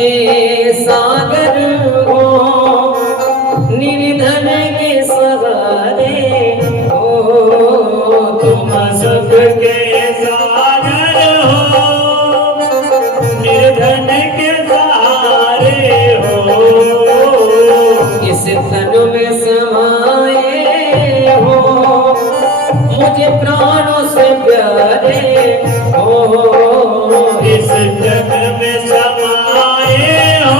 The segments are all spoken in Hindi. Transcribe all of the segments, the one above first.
के सागर हो, निर्धन के सहारे हो, तुम सबके सागर हो, निर्धन के सहारे हो, इस तन में समाये हो, मुझे प्राणों से प्यारे हो, इस जग में समाये हो,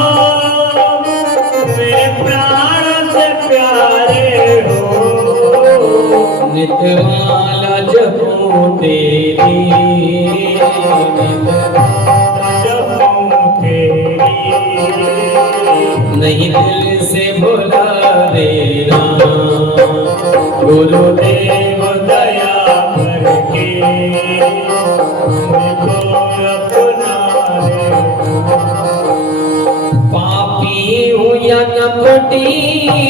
मेरे प्राण से प्यारे हो, नितवाला जपूं तेरी, नितवाला जपूं तेरी, नहीं दिल से भुला देना, गुरुदेव दया करके मुझको अपना ले। पापी हूँ या कपटी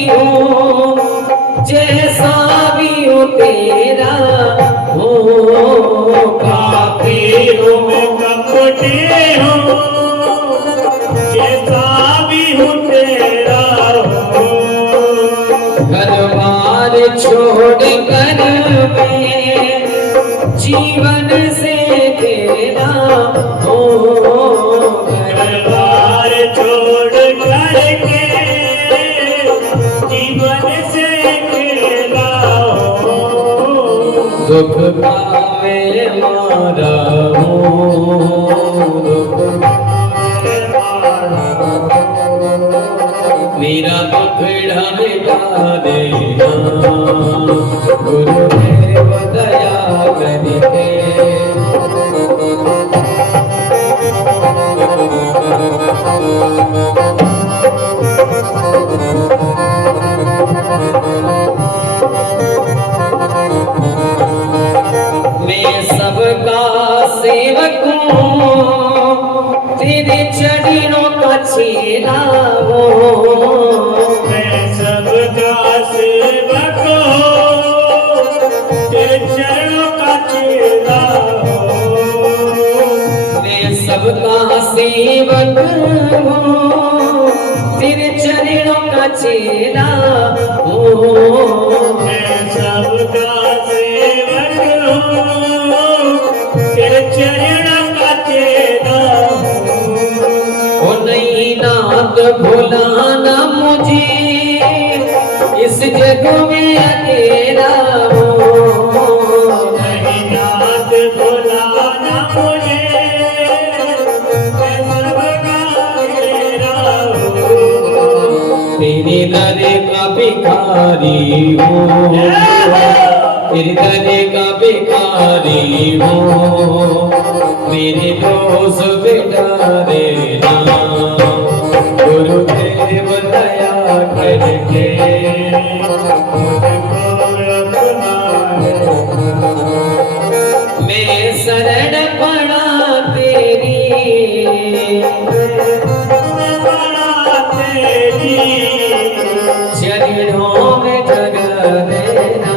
हूँ, जैसा भी हो तेरा हो, पापी हूँ मैं कपटी हूँ, जैसा भी हो तेरा हो, घरबार छोड़ कर मैं जीवन से तेरा हो, घरबार छोड़ कर के जीवन से तेरा हो, दुख का मैं मारा हूँ, दुख का मैं मारा हूँ, मेरा दुखड़ा मिटा देना, गुरुदेव दया करके। मैं सबका सेवक हूँ, तेरे चरणों का चेला हूँ, मैं सबका सेवक हूँ, तेरे चरणों का चेला हूँ, मैं सबका सेवक हूँ, तेरे चरणों का चेला हूँ, मैं सबका सेवक हूँ, तेरे चरणों का चेला हूँ, ओ नहीं नाथ भुलाना मुझे, इस जग में अकेला हो, नहीं नाथ भुलाना मुझे, मैं सबका तेरा हो, तेरे दर का भिखारी हूँ, तेरे दर का भिखारी हूँ, मेरे दोष बिठा देना, गुरुदेव दया करके मैं शरण पड़ा तेरी, चरणों में जगह देना,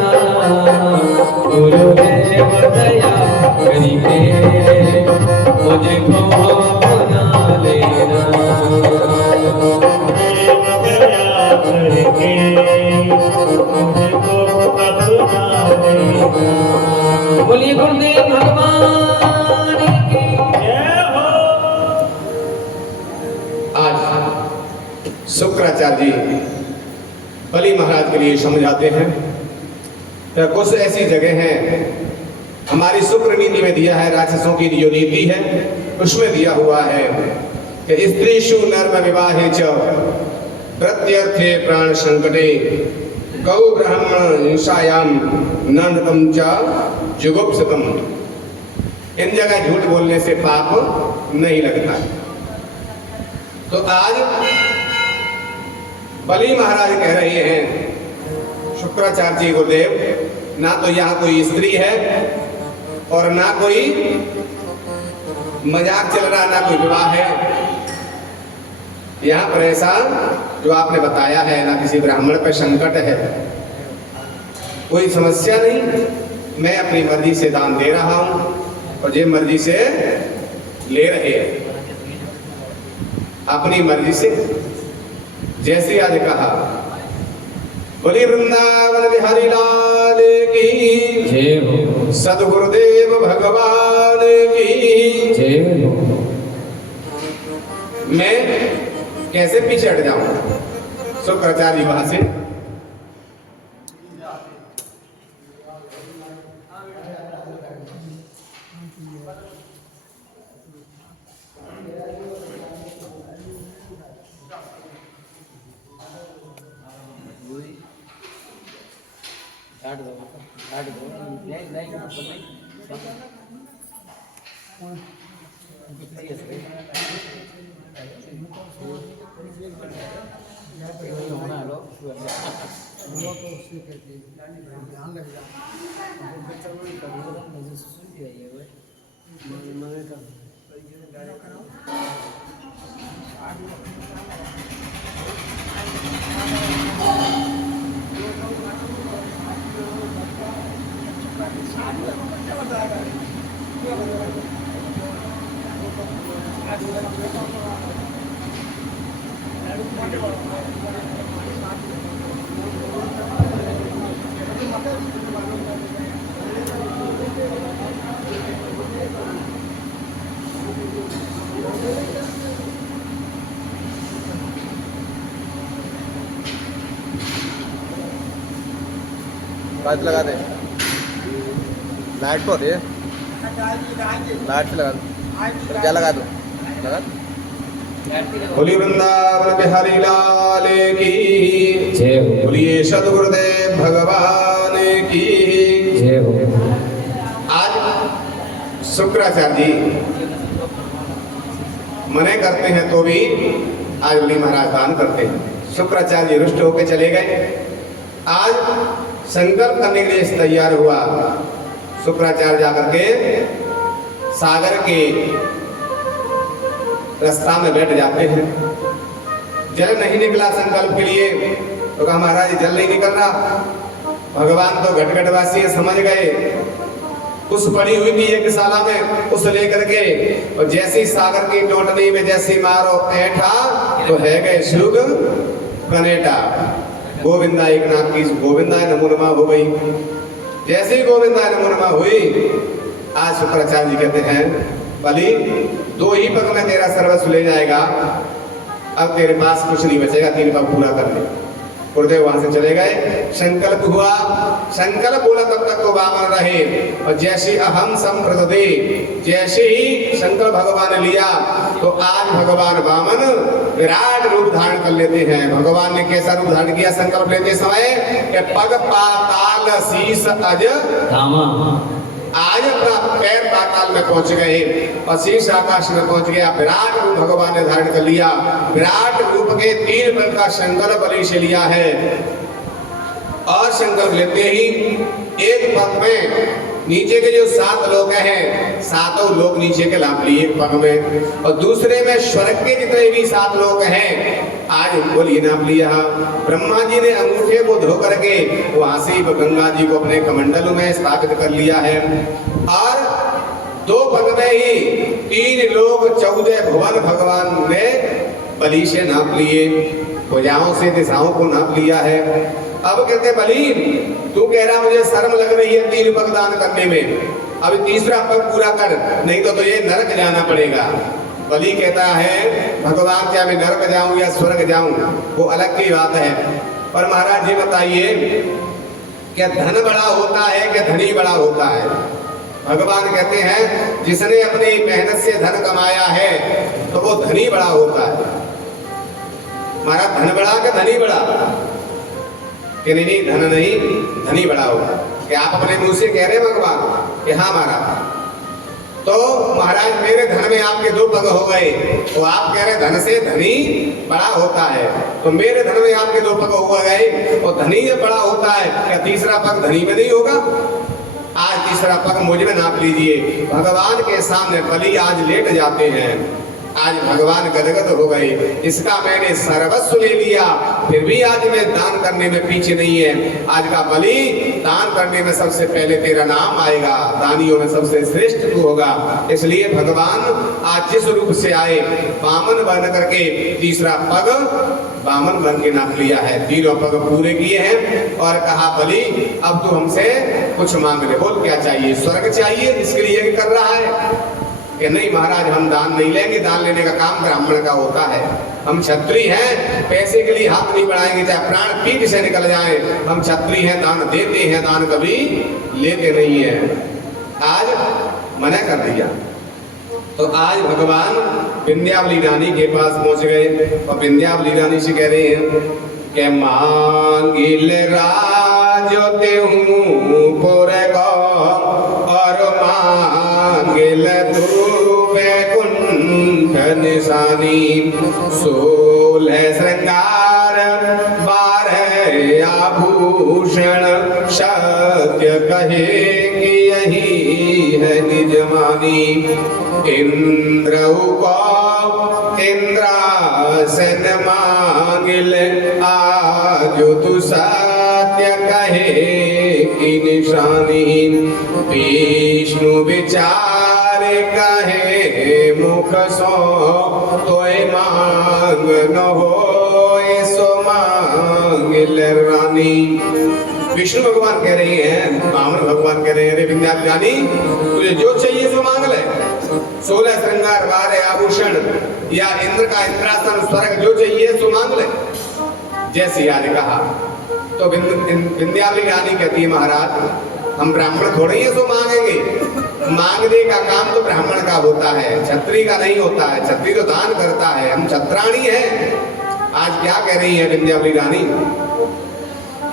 गुरुदेव दया करके मुझको अपना लेना, दया करके मुझको अपना लेना। बोलिए गुरुदेव भगवान की जय हो। आज शुक्राचार्य जी बलि महाराज के लिए समझाते हैं। कुछ ऐसी जगह हैं, हमारी शुक्र नीति में दिया है, राक्षसों की जो नीति है उसमें दिया हुआ है कि स्त्रीषु नर्म विवाहे च प्रत्यर्थे प्राण संकटे गौ ब्राह्मण हिंसायाम नरकम च जुगुप्सितम। इन जगह झूठ बोलने से पाप नहीं लगता। तो आज बलि महाराज कह रहे हैं शुक्राचार्य जी गुरुदेव, ना तो यहाँ कोई स्त्री है और ना कोई मजाक चल रहा, ना कोई विवाह है। यहाँ पर ऐसा जो आपने बताया है, ना किसी ब्राह्मण पर संकट है, कोई समस्या नहीं। मैं अपनी मर्जी से दान दे रहा हूँ और ये मर्जी से ले रहे हैं। अपनी मर्जी से जैसे आज कहा। बोली वृंदावन बिहारी लाल की जय हो, सदगुरुदेव भगवान की जय हो। मैं कैसे पीछे हट जाऊं? शुक्राचार्य जी वहां से लाइट लगा दे, लाइट तो दे, लाइट से लगा दो, क्या लगा दो, लगा दो। बोली वृंदावन बिहारी लाल की जय हो, बोलिए सदगुरुदेव भगवान की जय हो। आज शुक्राचार्य जी मने करते हैं तो भी आज बली महाराज दान करते हैं। शुक्राचार्य जी रुष्ट होकर चले गए। आज संकल्प करने के लिए तैयार हुआ। शुक्राचार्य जाकर के सागर के रास्ता में बैठ जाते हैं। जल नहीं निकला संकल्प के लिए तो कहा महाराज जल नहीं निकल रहा। भगवान तो घटघटवासी है, समझ गए। उस पड़ी हुई थी एक साला में, उस लेकर के और जैसी सागर की टोटनी में जैसी मारो ऐठा तो है गए शुग कनेटा। गोविंदा एक नाथ की गोविंदाय नमो नमः हो गई। जैसे ही गोविंदाय नमो नमः हुई, आज शुक्राचार्य जी कहते हैं बलि 2 ही पग में तेरा सर्वस्व ले जाएगा, अब तेरे पास कुछ नहीं बचेगा, 3 पग पूरा कर ले। गुरुदेव वहां से चले गए। संकल्प हुआ, संकल्प बोला तब तक तो वामन रहे और जैसे अहम संप्रदे, जैसे ही संकल्प भगवान ने लिया तो आज भगवान वामन विराट रूप धारण कर लेते हैं। भगवान ने कैसा रूप धारण किया संकल्प लेते समय कि पग पाताल शीस अज धामा। आज अपना पैर पाताल में पहुंच गए और शीर्ष आकाश में पहुंच गया। विराट रूप भगवान ने धारण कर लिया। विराट रूप के 3 पग का संकल्प बलि से लिया है और संकल्प लेते ही एक पग में नीचे के जो 7 लोग हैं, 7 लोग नीचे के लाभ लिए एक पग में, और दूसरे में स्वर्ग के जितने भी 7 लोग हैं आज उनको लिए नाप लिया। ब्रह्मा जी ने अंगूठे को धो करके वहां से गंगा जी को अपने कमंडल में स्थापित कर लिया है और 2 पग में ही 3 लोग 14 भुवन भगवान ने बलि से नाप लिए, भुजाओं से दिशाओं को नाप लिया है। अब कहते बलि तू कह रहा मुझे शर्म लग रही है 3 पग दान करने में, अब 3रा पग पूरा कर, नहीं तो ये नरक जाना पड़ेगा। बलि कहता है भगवान क्या मैं नरक जाऊं या स्वर्ग जाऊं वो अलग की बात है, पर महाराज जी बताइए क्या धन बड़ा होता है क्या धनी बड़ा होता है? भगवान कहते हैं जिसने अपनी मेहनत से धन कमाया है तो वो धनी बड़ा होता है। हमारा धन बड़ा क्या धनी बड़ा? कि नहीं धन नहीं, धनी बड़ा होगा। कि आप अपने मुंह से कह रहे हैं भगवान कि हाँ महाराज, तो महाराज मेरे धन में आपके 2 पग हो गए, तो आप कह रहे धन से धनी बड़ा होता है, तो मेरे धन में आपके 2 पग हो गए और धनी जब बड़ा होता है क्या 3रा पग धनी में नहीं होगा? आज 3रा पग मुझ में नाप लीजिए। भगवान के सामने बलि आज लेट जाते हैं। आज भगवान गदगद हो गए, इसका मैंने सर्वस्व ले लिया, फिर भी आज मैं दान करने में पीछे नहीं है। आज का बलि दान करने में सबसे पहले तेरा नाम आएगा, दानियों में सबसे श्रेष्ठ तू होगा। इसलिए भगवान आज जिस रूप से आए, वामन बन करके तीसरा पग वामन बन के नाप लिया है, तीनों पग पूरे किए हैं और कहा बलि अब तू हमसे कुछ मांग ले। बोल क्या चाहिए? स्वर्ग चाहिए, इसके लिए यज्ञ कर रहा है कि नहीं महाराज हम दान नहीं लेंगे, दान लेने का काम ब्राह्मण का होता है। हम क्षत्रिय हैं, पैसे के लिए हाथ नहीं बढ़ाएंगे, चाहे प्राण पीठ से निकल जाए, हम क्षत्रिय हैं, दान देते हैं, दान कभी लेते नहीं है। आज मना कर दिया। तो आज भगवान विंध्यावली रानी के पास पहुंच गए और विंध्यावली रानी से कह रहे हैं कि मांगिल राजो तेहूं पुर और मांगिल तू वैकुंठ निशानी, 16 श्रृंगार 12 आभूषण, सत्य कहे कि यही है निजमानी। इंद्र को इंद्रासन मांगिल, आज तू सत्य कहे की निशानी। विष्णु विचार कहे मुख सो, तोय मांग न हो सो मांगिल रानी। विष्णु भगवान कह रहे हैं, वामन भगवान कह रहे हैं, अरे विंध्यावली रानी तुझे जो चाहिए सो मांग ले। 16 श्रृंगार 12 आभूषण या इंद्र का इंद्रासन, स्वर्ग जो चाहिए सो मांग ले। जैसे याद कहा तो विंध्यावली रानी कहती है महाराज हम ब्राह्मण थोड़े ही सो मांगेंगे, मांगने का काम तो ब्राह्मण का होता है, क्षत्रिय का नहीं होता है। क्षत्रिय तो दान करता है, हम क्षत्राणी हैं। आज क्या कह रही है विंध्यावली रानी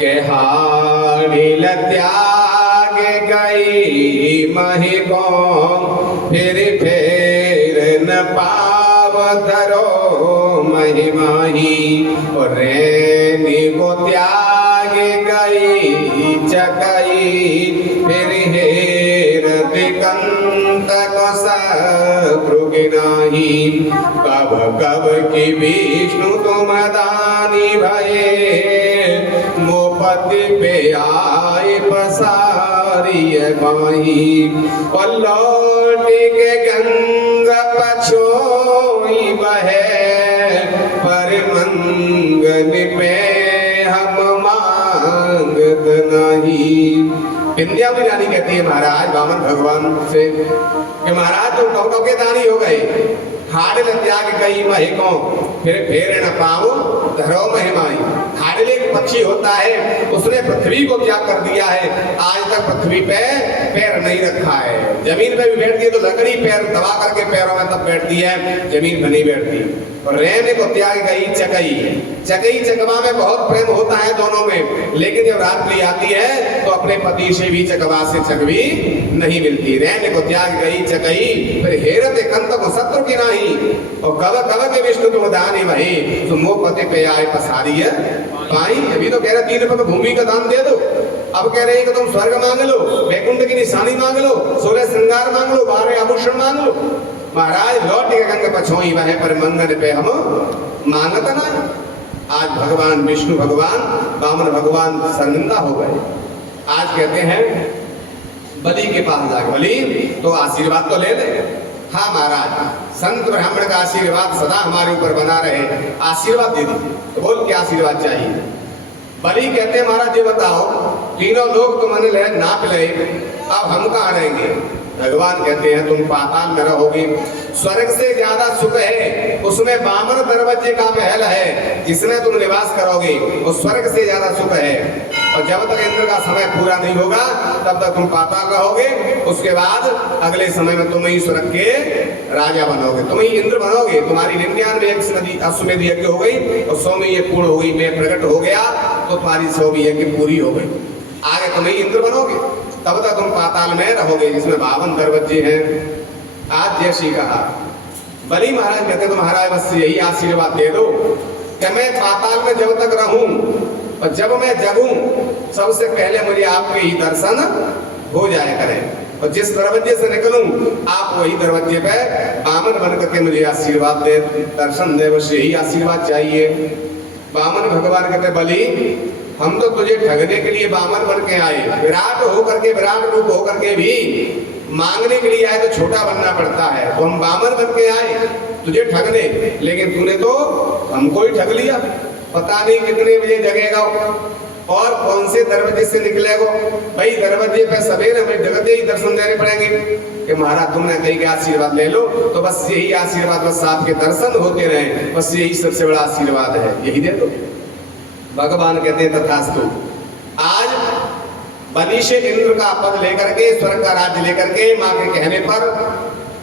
के हाड़िल त्याग गई मही को, फिर न पाव धरो महिमाही। और रेनी को त्याग गई चकई, फिर हेर दिगंत को सत्रुगिनाही। कब कब की विष्णु तुम दानी भये, मोपति पे आए पसारी बाही। और लौट के गंगा पछोई बहे, पर मंगन पे हम मांगत नहीं। विंध्यावली रानी कहती है महाराज वामन भगवान से कि महाराज तुम कब कब के दानी हो गए, हाड़िल त्याग गई महिको, फिर न पाओ धरो महिमाई। हाड़िल एक पक्षी होता है, उसने पृथ्वी को त्याग कर दिया है, आज तक पृथ्वी पे पैर नहीं रखा है। जमीन पे भी बैठती है तो लकड़ी पैर दबा करके पैरों में तब बैठती है, जमीन पे नहीं बैठती। और रहने को त्याग गई चकई, चकई चकवा में बहुत प्रेम होता है दोनों में, लेकिन जब रात्रि आती है तो अपने पति से भी चकवा से चकवी नहीं मिलती। रहने को त्याग गई चकई, फिर हेरत कंत को शत्रु की नहीं। और कव कव के विष्णु तुम दानी वही, तुम मोह पति पे आए पसारी है पाई। अभी तो कह रहे 3 पग भूमि का दान दे दो, अब कह रहे हैं कि तुम स्वर्ग मांग लो, वैकुंठ की निशानी मांग लो, 16 श्रृंगार मांग लो, 12 आभूषण मांग लो। महाराज लौट के गंगा पछोई वह, पर मंगन पे हम मांगत ना। आज भगवान विष्णु भगवान वामन भगवान शर्मिंदा हो गए। आज कहते हैं बलि के पास जाकर, बलि तो आशीर्वाद तो ले ले। हाँ महाराज, संत ब्राह्मण का आशीर्वाद सदा हमारे ऊपर बना रहे, आशीर्वाद दे दीजिए। तो बोल क्या आशीर्वाद चाहिए? बलि कहते हैं महाराज ये बताओ, तीनों लोग तुमने ले नाप ले, अब हम कहाँ रहेंगे? भगवान कहते हैं तुम पाताल में रहोगे, स्वर्ग से ज्यादा सुख है उसमें बामन दरवाजे का महल है, जिसमें तुम निवास करोगे वो स्वर्ग से ज्यादा सुख है। और जब तक इंद्र का समय पूरा नहीं होगा तब तक तुम पाताल रहोगे, उसके बाद अगले समय में तुम ही स्वर्ग के राजा बनोगे, तुम ही इंद्र बनोगे। तुम्हारी 99 अश्वमेध यज्ञ हो गई और 100वीं ये पूर्ण हो गई, मैं प्रकट हो गया तो तुम्हारी 100वीं यज्ञ पूरी हो गई, आगे तुम ही इंद्र बनोगे, तब तक तुम पाताल में रहोगे जिसमें 52 दरवाजे हैं। आज जैसी कहा बलि महाराज कहते तो महाराज बस यही आशीर्वाद दे दो कि मैं पाताल में जब तक रहूं और जब मैं जगूं सबसे पहले मुझे आपके ही दर्शन हो जाया करें। और जिस दरवाजे से निकलूं आप वही दरवाजे पे बामन बन करके मुझे आशीर्वाद दे, दर्शन दे, बस यही आशीर्वाद चाहिए। बामन भगवान कहते बलि हम तो तुझे ठगने के लिए बामन बन के आए, विराट होकर के, विराट रूप होकर के भी मांगने के लिए आए तो छोटा बनना पड़ता है। तो हम बामन बन के आए तुझे ठगने, लेकिन तूने तो हमको ही ठग लिया। पता नहीं कितने बजे जगेगा और कौन से दरवाजे से निकलेगा। भाई दरवाजे पे सवेरे हमें जगते ही दर्शन देने पड़ेंगे कि महाराज तुमने कही के आशीर्वाद ले लो, तो बस यही आशीर्वाद, बस आपके दर्शन होते रहे, बस यही सबसे बड़ा आशीर्वाद है, यही दे दो। भगवान कहते हैं तथास्तु। आज बलि से इंद्र का पद लेकर के, स्वर्ग का राज्य लेकर के, माँ के कहने पर,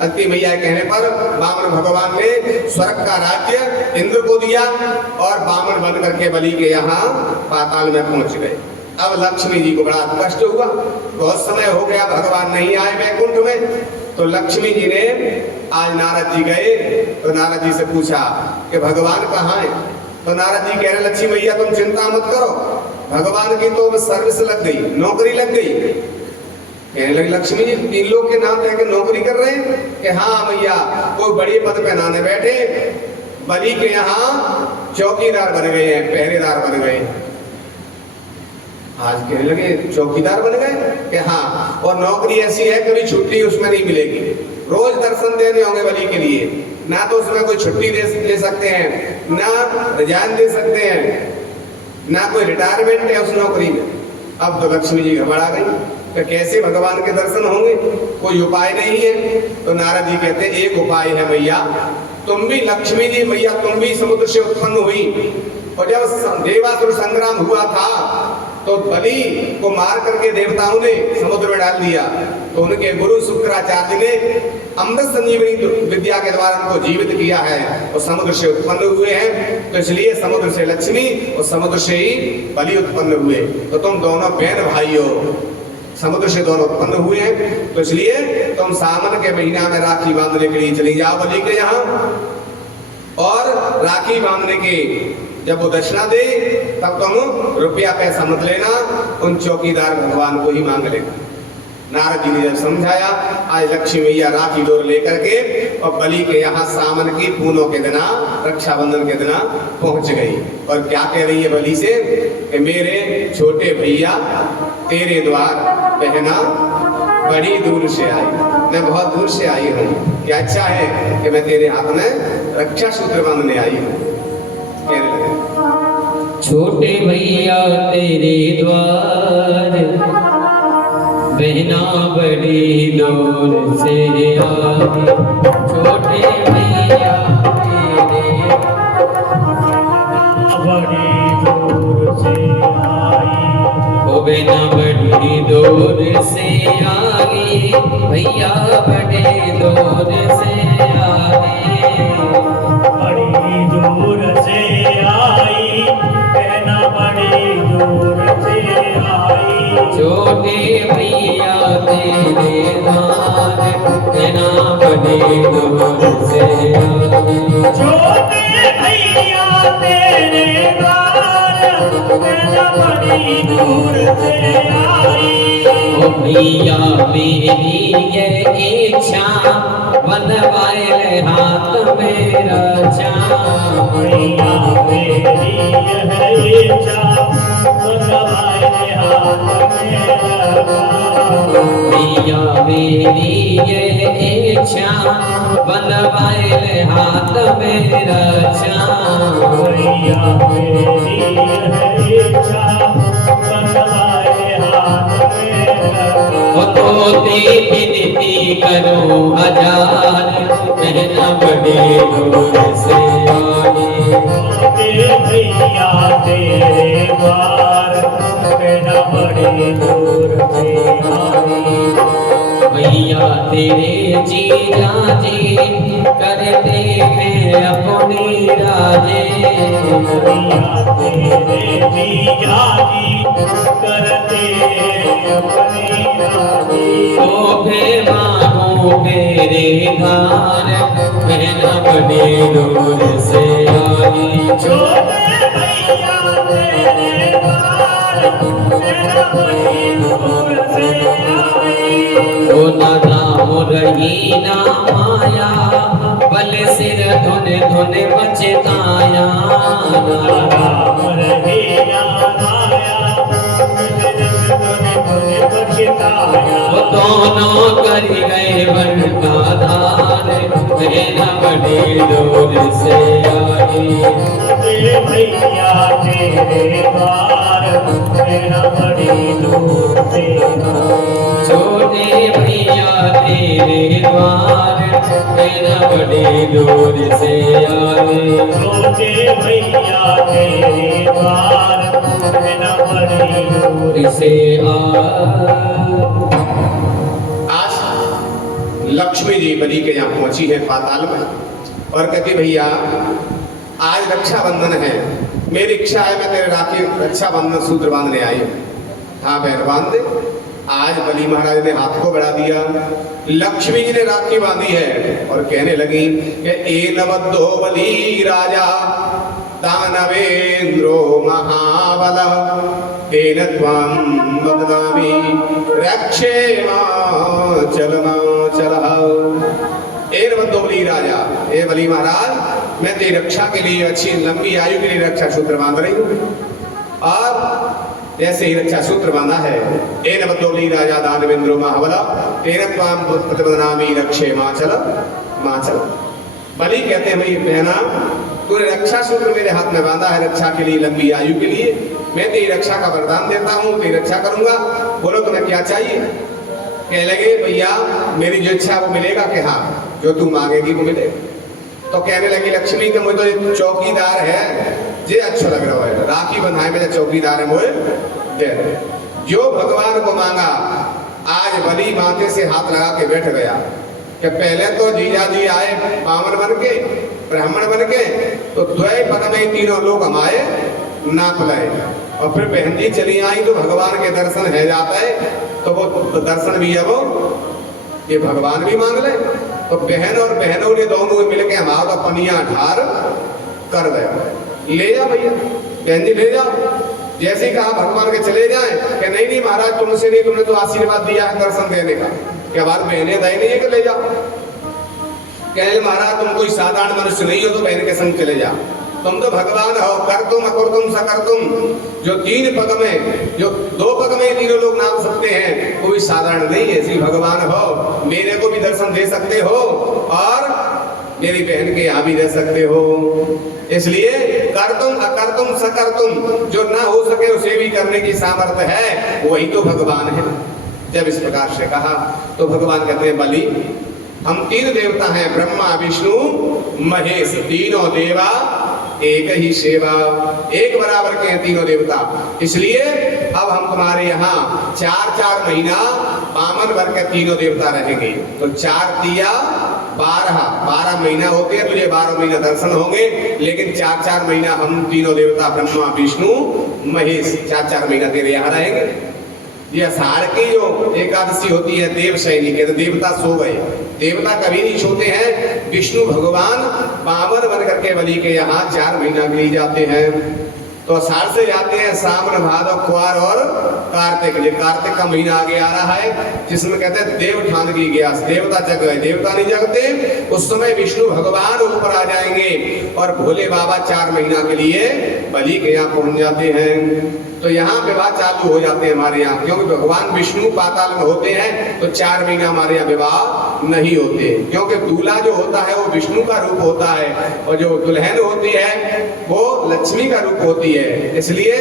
अति मैया के कहने पर वामन भगवान ने स्वर्ग का राज्य इंद्र को दिया और वामन बन करके बलि के यहाँ पाताल में पहुंच गए। अब लक्ष्मी जी को बड़ा कष्ट हुआ, बहुत समय हो गया भगवान नहीं आए वैकुंठ में। तो लक्ष्मी जी ने आज नारद जी गए तो नारद जी से पूछा कि भगवान कहाँ है। तो नारद जी कह रहे लक्ष्मी मैया तुम चिंता मत करो, भगवान की तो सर्विस लग गई, नौकरी लग गई। कहने लगी लक्ष्मी जी 3 लोग के नाम लेके नौकरी कर रहे हैं कि हाँ मैया कोई बड़ी पद पे नाने बैठे, बलि के यहाँ चौकीदार बन गए हैं, पहरेदार बन गए। आज कहने लगे चौकीदार बन गए कि हाँ, और नौकरी ऐसी है कभी छुट्टी उसमें नहीं मिलेगी, रोज दर्शन देने होंगे बलि के लिए, ना तो उसमें कोई छुट्टी दे सकते हैं, ना रिजाइन दे सकते हैं, ना कोई रिटायरमेंट है उस नौकरी में। अब तो लक्ष्मी जी घबरा गई, तो कैसे भगवान के दर्शन होंगे, कोई उपाय नहीं है। तो नारद जी कहते एक उपाय है मैया, तुम भी लक्ष्मी जी मैया तुम भी समुद्र से उत्पन्न हुई, और जब देवासुर संग्राम हुआ था तो बलि को मार करके देवताओं ने समुद्र में डाल दिया। तो उनके गुरु शुक्राचार्य ने अमृत संजीवनी विद्या के द्वारा उनको जीवित किया है और समुद्र से उत्पन्न हुए हैं। तो इसलिए समुद्र से लक्ष्मी और समुद्र से ही बलि उत्पन्न हुए। तो तुम दोनों बहन भाई हो, समुद्र से दोनों उत्पन्न हुए हैं, तो इसलिए तुम सावन के महीना में राखी बांधने के लिए चली जाओ बलि के यहाँ, और राखी बांधने के जब वो दक्षिणा दे तब तुम रुपया पैसा मत लेना, उन चौकीदार भगवान को ही मांग लेना। नारद जी ने जब समझाया, आज लक्ष्मी मैया राखी डोर लेकर के और बलि के यहाँ सावन की पूनों के दिना, रक्षाबंधन के दिना पहुंच गई। और क्या कह रही है बलि से कि मेरे छोटे भैया तेरे द्वार बहना बड़ी दूर से आई, मैं बहुत दूर से आई हूँ, क्या अच्छा है कि मैं तेरे हाथ में रक्षा सूत्र बांधने आई हूँ। कहने लगे छोटे भैया तेरे द्वार बहना बड़ी दूर से आई, छोटे भैया तेरे बड़ी दूर से आई, ओ बहना बड़ी दूर से आई, भैया बड़े दूर से आए, बड़ी दूर से आई, बहना बड़ी दूर से आई, छोटे भैया तेरे द्वार बहना बड़ी दूर से आई, छोटे भैया तेरे द्वार बहना बड़ी दूर से आई, ओ भैया मेरी ये इच्छा बनवाए हाथ मेरा चाँद, भैया मेरी यह इच्छा बनवाए हाथ मेरा, भैया मेरी ये इच्छा बनवाए हाथ मेरा चाँद, भैया मेरी यह इच्छा बनवाए हाथ मेरा, ओ तो विनती करो हजार बहना बड़े दूर से आई, भैया तेरे द्वार बहना बड़ी दूर से आई, भैया तेरे जीजा जी करते हैं अपनी राजे, भैया तेरे जीजा जी करते अपनी राजी, तो फिर मांगो मेरे घर बहना बड़ी दूर से आई, छोटे भैया तेरे द्वार मेरा बड़ी दूर से आई ओ ना राम रही ना माया बल सिर धुन धुन बचताया राम रही माया पछताया वो दोनों कर गए वन का धार मेरा बड़ी दूर से आई भैया तेरे द्वार मेरा बड़ी दूर से छोटे भैया तेरे द्वार मेरा बड़ी दूर से आए छोटे भैया तेरे द्वार मेरा बड़ी दूर से आज लक्ष्मी जी बलि के यहाँ पहुंची है पाताल में और कहती भैया आज रक्षाबंधन है, मेरी इच्छा है मैं तेरे राखी रक्षाबंधन सूत्र बांधने आई हूँ। हाँ बहन बांध दे। आज बलि महाराज ने हाथ को बढ़ा दिया, लक्ष्मी जी ने राखी बांधी है और कहने लगी कि एन बद्धो बलि राजा दानवेंद्रो महाबल तेन त्वां वदनामि रक्षेमाचलमाचलः। एन बद्धो बलि राजा, ए बलि महाराज मैं तेरी रक्षा के लिए अच्छी लंबी आयु के लिए रक्षा सूत्र बांध रही हूँ। और जैसे ही रक्षा सूत्र बांधा है, एन बद्धो बलि राजा दानवेंद्रो महाबल तेन त्वां वदनामि रक्षेमाचलमाचलः। बलि कहते हैं भाई बहना तूने रक्षा सूत्र मेरे हाथ में बांधा है रक्षा के लिए लंबी आयु के लिए, मैं तेरी रक्षा का वरदान देता हूँ, तेरी रक्षा करूंगा, बोलो तुम्हें क्या चाहिए। कह लगे भैया मेरी जो इच्छा वो मिलेगा कि हाँ जो तू मांगेगी वो मिलेगा। तो कहने लगी लक्ष्मी के मुझे तो चौकीदार है जे अच्छा लग रहा है, राखी बंधाए में चौकीदार है मुझे दे। जो भगवान को मांगा आज बलि माथे से हाथ लगा के बैठ गया कि पहले तो जीजा जी आए पावन बन के ब्राह्मण बन के तो द्वय पद में तीनों लोग हमारे नाप लाए और फिर बहन जी चली आई तो भगवान के दर्शन है जाता है तो वो तो दर्शन भी है वो ये भगवान भी मांग ले। तो बहन और बहनों ने दोनों मिलके हमारा पनिया ढार कर दिया, ले जा भैया बहन जी ले जाओ। जैसे ही कहा भगवान के चले जाए कि नहीं नहीं महाराज तुमसे नहीं, तुमने तो आशीर्वाद दिया है दर्शन देने का, क्या बात बहने दई नहीं है कि ले जाओ। कहे महाराज तुम कोई साधारण मनुष्य नहीं हो तो बहन के संग चले जाओ, तुम तो भगवान हो, कर तुम अकुर तुम सकर तुम, जो तीन पग में जो दो पग में तीनों लोग नाम सकते हैं वो भी साधारण नहीं है, ऐसी भगवान हो, मेरे को भी दर्शन दे सकते हो और मेरी बहन के यहाँ भी रह सकते हो। इसलिए कर तुम अकर तुम सकर तुम, जो ना हो सके उसे भी करने की सामर्थ्य है, वही तो भगवान है। जब इस प्रकार से कहा तो भगवान कहते हैं बलि हम तीन देवता हैं, ब्रह्मा विष्णु महेश, तीनों देवा एक ही सेवा, एक बराबर के हैं तीनों देवता। इसलिए अब हम तुम्हारे यहाँ 4-4 महीना पावन भर के तीनों देवता रहेंगे। तो 4 तिया 12 महीना होते हैं, तुझे 12 महीना दर्शन होंगे, लेकिन 4-4 महीना हम तीनों देवता ब्रह्मा विष्णु महेश 4-4 महीना तेरे यहाँ रहेंगे। ये आषाढ़ की जो एकादशी होती है देव शयनी के, तो देवता सो गए, देवता कभी नहीं सोते हैं। विष्णु भगवान पावन बन करके बलि के यहाँ 4 महीना के लिए जाते हैं। तो आषाढ़ से जाते हैं सावन भादव कुआर और कार्तिक। ये कार्तिक का महीना आगे आ रहा है जिसमें कहते हैं देवठान की ग्यास, देवता जग गए, देवता नहीं जगते उस समय विष्णु भगवान ऊपर आ जाएंगे और भोले बाबा 4 महीना के लिए बलि के यहाँ पहुंच जाते हैं। तो यहाँ विवाह चालू हो जाते हैं हमारे यहाँ, क्योंकि भगवान विष्णु पाताल में होते हैं तो 4 महीना हमारे यहाँ विवाह नहीं होते, क्योंकि दूल्हा जो होता है वो विष्णु का रूप होता है और जो दुल्हन होती है वो लक्ष्मी का रूप होती है। इसलिए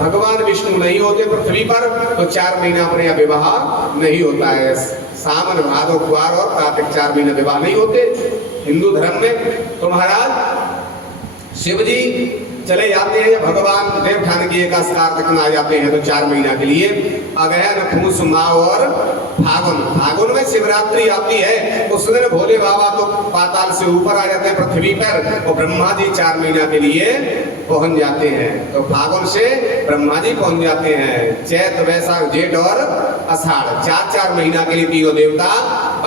भगवान विष्णु नहीं होते पृथ्वी पर तो 4 महीना अपने यहाँ विवाह नहीं होता है। सावन भादव कुआर और कार्तिक 4 महीने विवाह नहीं होते हिंदू धर्म में। तो महाराज शिव जी चले जाते हैं, भगवान देवठान की एकादशी कार्तिक में आ जाते हैं तो 4 महीना के लिए अगहन पूस माह और फागुन में शिवरात्रि आती है, उस दिन भोले बाबा तो पाताल से ऊपर आ जाते हैं पृथ्वी पर और ब्रह्मा जी 4 महीना के लिए पहुंच जाते हैं। तो फागुन से ब्रह्मा जी पहुंच जाते हैं, चैत वैशाख जेठ और आषाढ़ 4-4 महीना के लिए तीनों देवता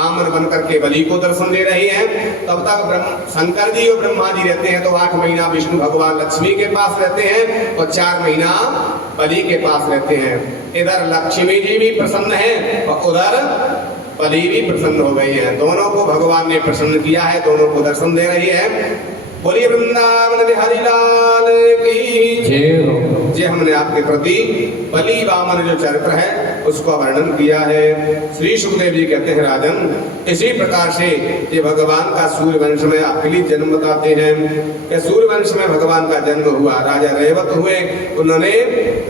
वामन बन करके बलि को दर्शन दे रहे हैं। तब तक शंकर जी और ब्रह्मा जी रहते हैं, तो 8 महीना विष्णु भगवान लक्ष्मी के पास रहते हैं और 4 महीना बलि के पास रहते हैं। इधर लक्ष्मी जी भी प्रसन्न है और उधर बलि भी प्रसन्न हो गई है। दोनों को भगवान ने प्रसन्न किया है, दोनों को दर्शन दे रही है। बोलिए वृंदावन बिहारी लाल की जय हो। जे हमने आपके प्रति बलि वामन जो चरित्र है उसका वर्णन किया है। श्री सुखदेव जी कहते हैं, राजन इसी प्रकार से ये भगवान का सूर्यवंश में आपके लिए जन्म बताते हैं कि सूर्यवंश में भगवान का जन्म हुआ। राजा रेवत हुए, उन्होंने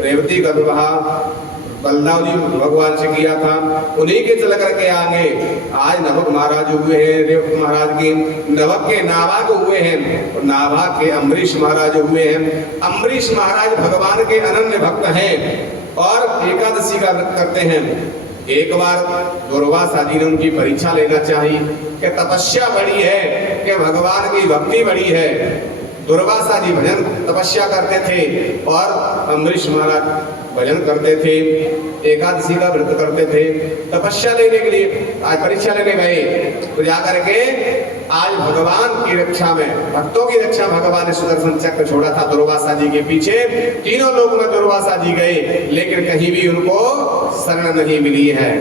रेवती का विवाह बलदाव जी भगवान से किया था। उन्हीं के चल करके आगे आज नवक महाराज हुए हैं, रेवत महाराज के नवक के नाभाग हुए हैं और नाभाग के अम्बरीश महाराज हुए हैं। अम्बरीश महाराज भगवान के अनन्य भक्त हैं और एकादशी का व्रत करते हैं। एक बार दुर्वासा जी ने उनकी परीक्षा लेना चाहिए कि तपस्या बड़ी है कि भगवान की भक्ति बड़ी है। दुर्वासा जी भजन तपस्या करते थे और अम्बरीश महाराज भजन करते थे, एकादशी का व्रत करते थे। तपस्या लेने के लिए आज परीक्षा लेने गए तो जाकर के आज भगवान की रक्षा में, भक्तों की रक्षा, भगवान ने सुदर्शन चक्र छोड़ा था दुर्वासा जी के पीछे। तीनों लोग में दुर्वासा जी गए लेकिन कहीं भी उनको शरण नहीं मिली है।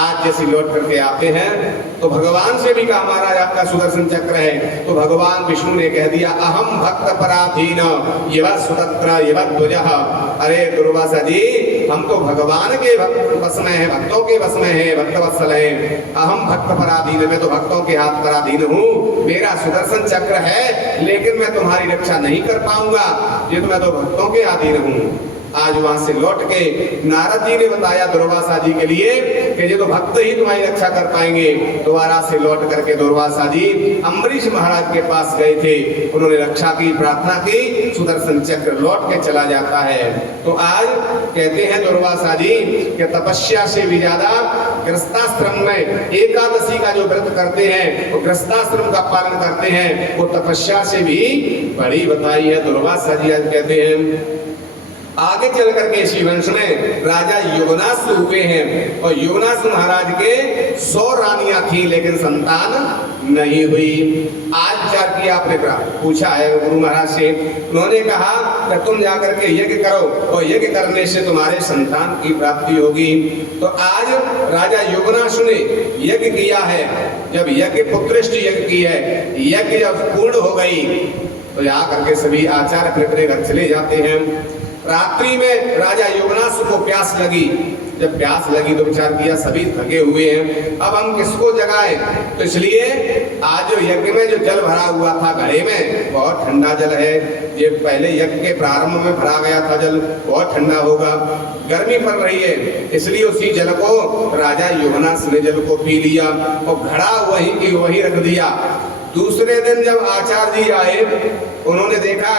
आज जैसे लौट करके आते हैं तो भगवान से भी कहा, महाराज आपका सुदर्शन चक्र है, तो भगवान विष्णु ने कह दिया, अहम भक्त पराधीन यह सुतत्र यह ध्वजः। अरे दुर्वासा जी, हम तो भगवान के बस में है, भक्तों के बस में है, भक्त वत्सल है। अहम भक्त पराधीन, मैं तो भक्तों के हाथ पराधीन हूँ। मेरा सुदर्शन चक्र है लेकिन मैं तुम्हारी रक्षा नहीं कर पाऊंगा, ये तो मैं तो भक्तों के अधीन हूँ। आज वहां से लौट के नारद जी ने बताया दुर्वासा जी के लिए कि ये तो भक्त ही तुम्हारी रक्षा कर पाएंगे। दोबारा से लौट करके दुर्वासा जी अम्बरीश महाराज के पास गए थे, उन्होंने रक्षा की, प्रार्थना की, सुदर्शन चक्र लौट के चला जाता है। तो आज कहते हैं दुर्वासा जी कि तपस्या से भी ज्यादा गृहस्थाश्रम में एकादशी का जो व्रत करते हैं, वो गृहस्थाश्रम का पालन करते हैं, वो तपस्या से भी बड़ी बताई है। दुर्वासा जी आज कहते हैं, आगे चल करके इसी वंश में राजा युगनास हुए हैं और युगनास महाराज के 100 रानियां थी लेकिन संतान नहीं हुई। आज विचार किया, आपने पूछा है गुरु महाराज से, उन्होंने कहा कि तुम जाकर के यज्ञ करो और यज्ञ करने से तुम्हारे संतान की प्राप्ति होगी। तो आज राजा युगनास ने यज्ञ किया है। जब यज्ञ पुत्रिष्ट यज्ञ की है, यज्ञ जब पूर्ण हो गई तो यहाँ करके सभी आचार्य अपने अपने घर चले जाते हैं। रात्रि में राजा युगनास को प्यास लगी। जब प्यास लगी तो विचार किया सभी थके हुए हैं, अब हम किसको जगाएं। तो इसलिए आज जो यज्ञ में जो जल भरा हुआ था घड़े में, बहुत ठंडा जल है। ये पहले यज्ञ के प्रारंभ में भरा गया था जल, बहुत ठंडा होगा, गर्मी पड़ रही है, इसलिए उसी जल को राजा युगनास ने जल को पी लिया और घड़ा वहीं की वहीं रख दिया। दूसरे दिन जब आचार्य जी आए, उन्होंने देखा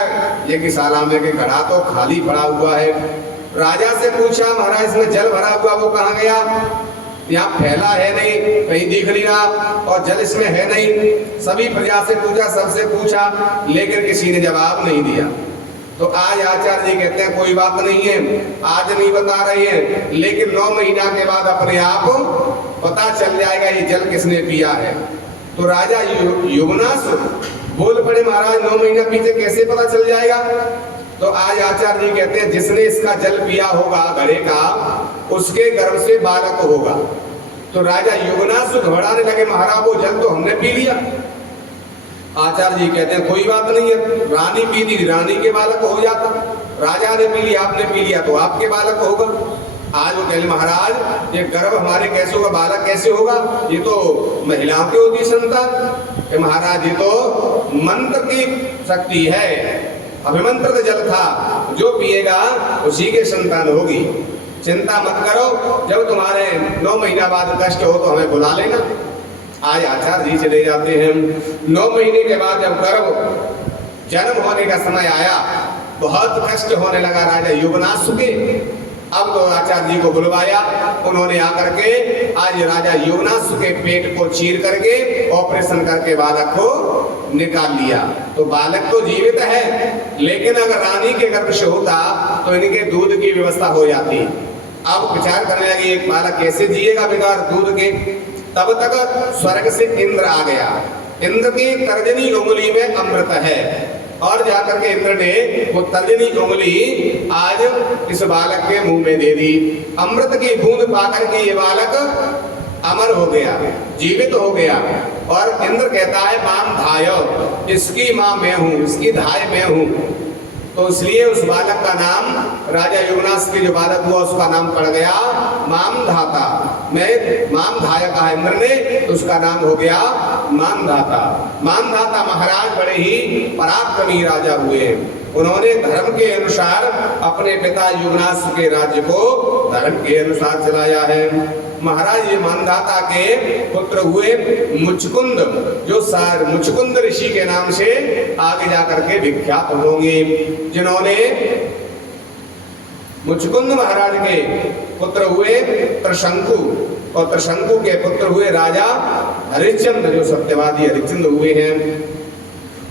यज्ञशाला में कि घड़ा तो खाली पड़ा हुआ है। राजा से पूछा, महाराज इसमें जल भरा हुआ वो कहाँ गया? यहाँ फैला है नहीं, कहीं दिख नहीं रहा और जल इसमें है नहीं। सभी प्रजा से पूछा, सबसे पूछा, लेकिन किसी ने जवाब नहीं दिया। तो आज आचार्य जी कहते हैं कोई बात नहीं है, आज नहीं बता रहे हैं, लेकिन 9 महीना के बाद अपने आप पता चल जाएगा ये जल किसने पिया है। तो राजा युगनास बोल पड़े, महाराज 9 महीना पीछे कैसे पता चल जाएगा? तो आज आचार्य जी कहते हैं जिसने इसका जल पिया होगा घड़े का, उसके गर्भ से बालक होगा। तो राजा युगनास घबराने लगे, महाराज वो जल तो हमने पी लिया। आचार्य जी कहते हैं कोई बात नहीं है, रानी पी थी, रानी के बालक हो जाता, राजा ने पी लिया, आपने पी लिया तो आपके बालक होगा। आज वो कहे, महाराज ये गर्भ हमारे कैसे होगा, बालक कैसे होगा? ये तो महिलाओं की होती संतान। महाराज ये तो मंत्र की शक्ति है, अभिमंत्रित जल था, जो पिएगा उसी के संतान होगी। चिंता मत करो, जब तुम्हारे 9 महीना बाद कष्ट हो तो हमें बुला लेना। आज आचार्य जी चले जाते हैं। 9 महीने के बाद जब गर्भ जन्म होने का समय आया, बहुत कष्ट होने लगा राजा युगनास के। अब तो आचार्य जी को बुलवाया, उन्होंने आकर के आज राजा युगनास के पेट को चीर करके ऑपरेशन करके बालक को निकाल लिया। तो बालक तो जीवित है, लेकिन अगर रानी के गर्भ से होता तो इनके दूध की व्यवस्था हो जाती। अब विचार करने लगे एक बालक कैसे जिएगा बिना दूध के? तब तक स्वर्ग से इंद्र आ गया। इंद्र की तर्जनी उंगली में अमृत है और जाकर के इंद्र ने वो तर्जनी उंगली आज इस बालक के मुंह में दे दी। अमृत की बूंद पाकर के ये बालक अमर हो गया, जीवित हो गया। और इंद्र कहता है माम धाय, इसकी मां मैं हूं, इसकी धाय मैं हूं। तो इसलिए उस बालक का नाम, राजा युगनाथ के जो बालक हुआ उसका नाम पड़ गया माम धाता। मैं माम धाय कहा इंद्र ने, तो उसका नाम हो गया माम धाता। माम धाता महाराज बड़े ही पराक्रमी राजा हुए। उन्होंने धर्म के अनुसार अपने पिता युगनाथ के राज्य को धर्म के अनुसार चलाया है। महाराज ये मानधाता के पुत्र हुए मुचकुंद, जो मुचकुंद ऋषि के नाम से आगे जाकर के विख्यात होंगे, जिन्होंने मुचकुंद महाराज के पुत्र हुए त्रिशंकु, और त्रिशंकु के पुत्र हुए राजा हरिश्चंद्र, जो सत्यवादी हरिश्चंद्र हुए हैं।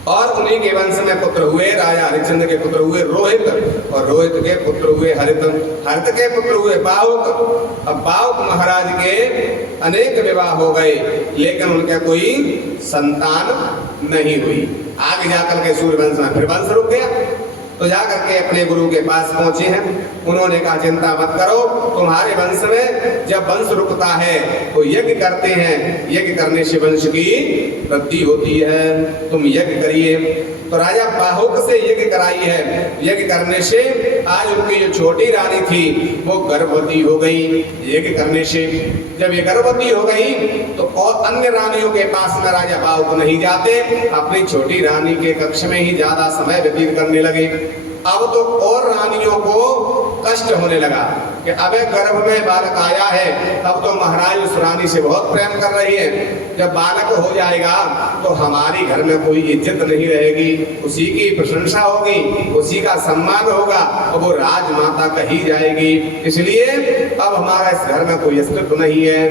और उन्हीं के वंश में पुत्र हुए, राजा हरिश्चंद्र के पुत्र हुए रोहित, और रोहित के पुत्र हुए हरित, हरित के पुत्र हुए बाहुक। अब बाहुक महाराज के अनेक विवाह हो गए, लेकिन उनका कोई संतान नहीं हुई। आगे जाकर के सूर्यवंश में फिर वंश रुक गया। तो जाकर के अपने गुरु के पास पहुंचे हैं। उन्होंने कहा चिंता मत करो, तुम्हारे वंश में जब वंश रुकता है तो यज्ञ करते हैं, यज्ञ करने से वंश की वृद्धि होती है, तुम यज्ञ करिए। तो राजा बाहुक से यज्ञ कराई है। यज्ञ करने से आज उनकी जो छोटी रानी थी वो गर्भवती हो गई। यज्ञ करने से जब ये गर्भवती हो गई तो और अन्य रानियों के पास में राजा बाहुक नहीं जाते, अपनी छोटी रानी के कक्ष में ही ज्यादा समय व्यतीत करने लगे। अब तो और रानियों को कष्ट होने लगा कि अब गर्भ में बालक आया है, अब तो महाराज उस रानी से बहुत प्रेम कर रही है, जब बालक हो जाएगा तो हमारी घर में कोई इज्जत नहीं रहेगी, उसी की प्रशंसा होगी, उसी का सम्मान होगा और वो राजमाता कही जाएगी, इसलिए अब हमारा इस घर में कोई अस्तित्व नहीं है।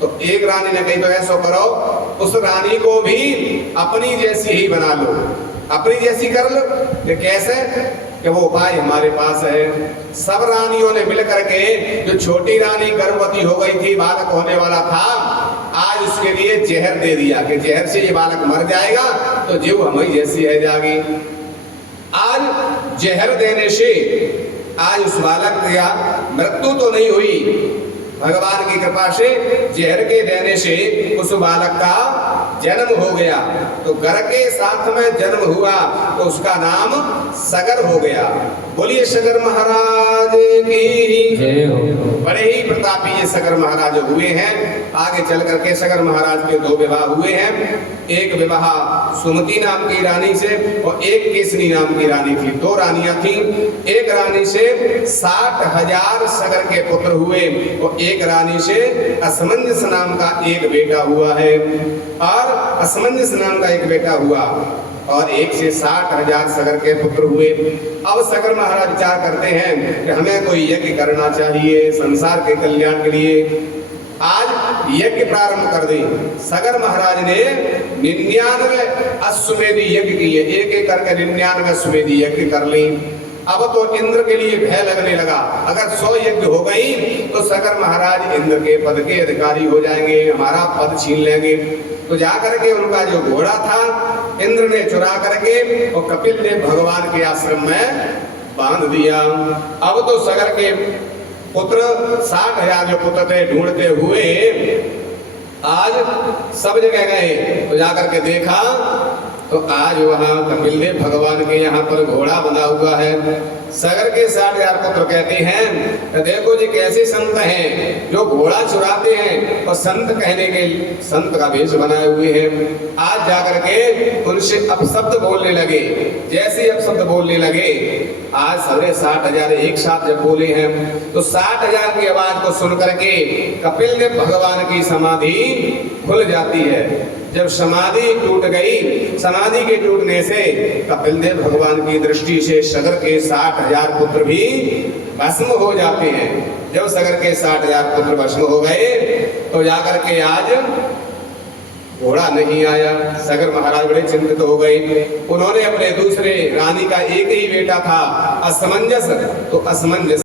तो एक रानी ने कही तो ऐसा करो, उस रानी को भी अपनी जैसी ही बना लो, अपनी जैसी कर लो। कि कैसे? कि वो उपाय हमारे पास है। सब रानियों ने मिलकर के, जो छोटी रानी गर्भवती हो गई थी, बालक होने वाला था, आज उसके लिए जहर दे दिया कि जहर से ये बालक मर जाएगा तो जीव हमारी जैसी है जागी। आज जहर देने से आज उस बालक का मृत्यु तो नहीं हुई, भगवान की कृपा से जहर के देने से उस बालक का जन्म हो गया। तो घर के साथ में जन्म हुआ तो उसका नाम सगर हो गया। बोलिए सगर महाराज की जय हो। बड़े ही प्रतापी ये सगर महाराज हुए हैं। आगे चल करके सगर महाराज के 2 विवाह हुए हैं। एक विवाह सुमति नाम की रानी से और एक केसरी नाम की रानी थी। 2 रानियां थी। एक रानी से 60,000 सगर के पुत्र हुए और एक रानी से असमंजस नाम का एक बेटा हुआ है, और असमंजस नाम का एक बेटा हुआ, और एक से 60,000 सगर के पुत्र हुए। अब सगर महाराज विचार करते हैं कि हमें कोई यज्ञ करना चाहिए संसार के कल्याण के लिए। आज यज्ञ प्रारंभ कर दें। सगर महाराज ने 99 अश्वमेध यज्ञ किए, एक करके 99 अश्वमेध यज्ञ कर ली। अब तो इंद्र के लिए भय लगने लगा, अगर 100 यज्ञ हो गई तो सगर महाराज इंद्र के पद के अधिकारी हो जाएंगे, हमारा पद छीन लेंगे। तो जाकर के उनका जो घोड़ा था इंद्र ने चुरा करके और कपिल ने भगवान के आश्रम में बांध दिया। अब तो सगर के पुत्र 60,000 जो पुत्र थे ढूंढते हुए आज सब जगह गए, तो जाकर के देखा तो आज वहां कपिल देव भगवान के यहाँ पर घोड़ा बंधा हुआ है। सगर के 60,000 पुत्र कहते हैं देखो जी कैसे संत हैं जो घोड़ा चुराते हैं और संत कहने के संत का वेश बनाए हुए हैं। आज जाकर के उनसे अपशब्द बोलने लगे। जैसे अपशब्द बोलने लगे आज 60,000 एक साथ जब बोले हैं तो 60,000 की आवाज को सुन करके कपिल देव भगवान की समाधि खुल जाती है। जब समाधि टूट गई, समाधि के टूटने से कपिल देव भगवान की दृष्टि से सगर के 60,000 पुत्र भी भस्म हो जाते हैं। जब सगर के 60,000 पुत्र भस्म हो गए तो जाकर के आज घोड़ा नहीं आया। सगर महाराज बड़े चिंतित हो गए। उन्होंने अपने दूसरे रानी का एक ही बेटा था असमंजस, तो असमंजस